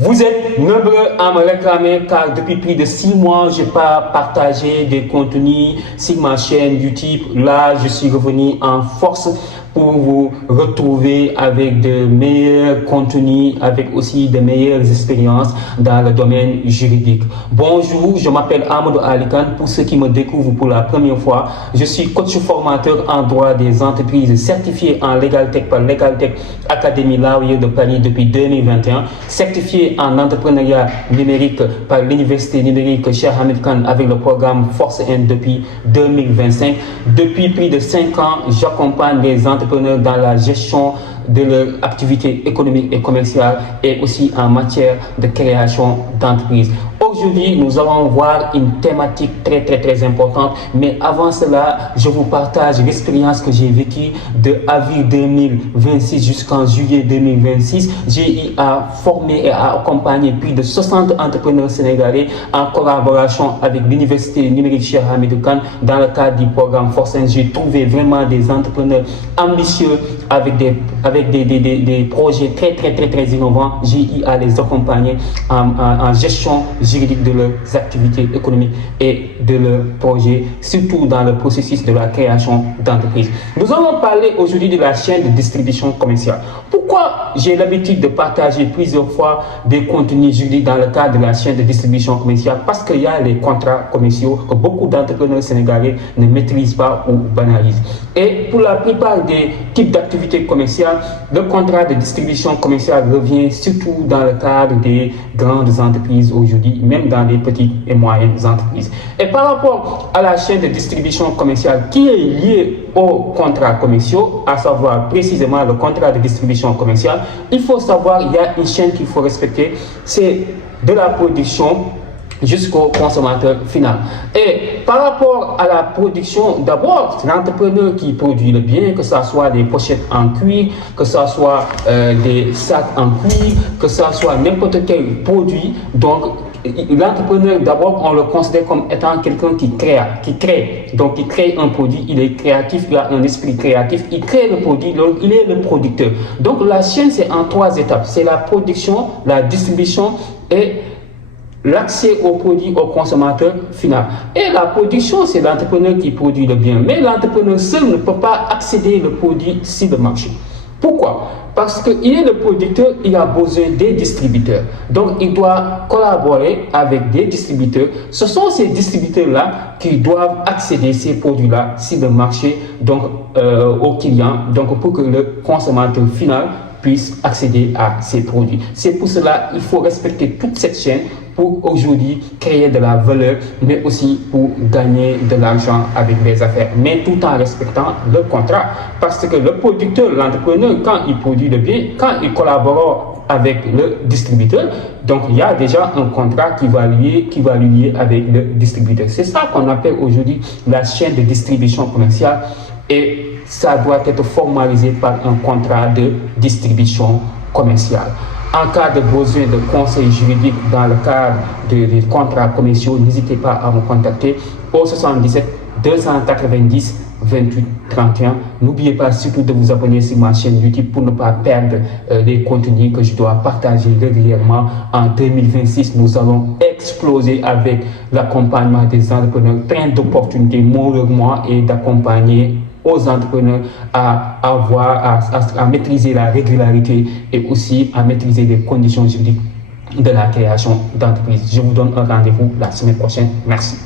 Vous êtes nombreux à me réclamer car depuis plus de 6 mois, je n'ai pas partagé des contenus sur ma chaîne YouTube. Là, je suis revenu en force pour vous retrouver avec de meilleurs contenus, avec aussi de meilleures expériences dans le domaine juridique. Bonjour, je m'appelle Amadou Alikan. Pour ceux qui me découvrent pour la première fois, je suis coach formateur en droit des entreprises certifié en LegalTech par LegalTech Academy Laurier de Paris depuis 2021, certifié en entrepreneuriat numérique par l'université numérique Cheikh Hamid Khan avec le programme Force N depuis 2025. Depuis plus de 5 ans, j'accompagne les entrepreneurs dans la gestion de leur activité économique et commerciale et aussi en matière de création d'entreprise. Aujourd'hui, nous allons voir une thématique très importante, mais avant cela, je vous partage l'expérience que j'ai vécue de avril 2026 jusqu'en juillet 2026. J'ai formé et accompagné plus de 60 entrepreneurs sénégalais en collaboration avec l'université numérique Cheikh Hamidou Kane dans le cadre du programme Force N. J'ai trouvé vraiment des entrepreneurs ambitieux avec des projets très innovants. J'ai à les accompagner en gestion juridique de leurs activités économiques et de leurs projets, surtout dans le processus de la création d'entreprise. Nous allons parler aujourd'hui de la chaîne de distribution commerciale. Pourquoi j'ai l'habitude de partager plusieurs fois des contenus juridiques dans le cadre de la chaîne de distribution commerciale? Parce qu'il y a les contrats commerciaux que beaucoup d'entrepreneurs sénégalais ne maîtrisent pas ou banalisent. Et pour la plupart des types d'activités commerciales, le contrat de distribution commerciale revient surtout dans le cadre des grandes entreprises aujourd'hui, même dans les petites et moyennes entreprises. Et par rapport à la chaîne de distribution commerciale qui est liée aux contrats commerciaux, à savoir précisément le contrat de distribution commerciale, il faut savoir qu'il y a une chaîne qu'il faut respecter, c'est de la production jusqu'au consommateur final. Et par rapport à la production, d'abord, l'entrepreneur qui produit le bien, que ce soit des pochettes en cuir, que ce soit des sacs en cuir, que ce soit n'importe quel produit. Donc, l'entrepreneur, d'abord, on le considère comme étant quelqu'un qui crée. Donc, il crée un produit, il est créatif, il a un esprit créatif, il crée le produit, donc il est le producteur. Donc, la chaîne, c'est en 3 étapes. C'est la production, la distribution et l'accès au produit au consommateur final. Et la production, c'est l'entrepreneur qui produit le bien. Mais l'entrepreneur seul ne peut pas accéder au produit sur le marché. Pourquoi? Parce qu'il est le producteur, il a besoin des distributeurs. Donc, il doit collaborer avec des distributeurs. Ce sont ces distributeurs-là qui doivent accéder ces produits-là sur le marché, donc aux clients, donc pour que le consommateur final puisse accéder à ces produits. C'est pour cela qu'il faut respecter toute cette chaîne pour aujourd'hui créer de la valeur, mais aussi pour gagner de l'argent avec les affaires, mais tout en respectant le contrat. Parce que le producteur, l'entrepreneur, quand il produit le bien, quand il collabore avec le distributeur, donc il y a déjà un contrat qui va lui lier avec le distributeur. C'est ça qu'on appelle aujourd'hui la chaîne de distribution commerciale, et ça doit être formalisé par un contrat de distribution commerciale. En cas de besoin de conseil juridique dans le cadre des contrats commerciaux, n'hésitez pas à me contacter au 77 290 28 31. N'oubliez pas surtout de vous abonner sur ma chaîne YouTube pour ne pas perdre les contenus que je dois partager régulièrement. En 2026, nous allons exploser avec l'accompagnement des entrepreneurs, plein d'opportunités, moi et d'accompagner aux entrepreneurs à maîtriser la régularité et aussi à maîtriser les conditions juridiques de la création d'entreprise. Je vous donne un rendez-vous la semaine prochaine. Merci.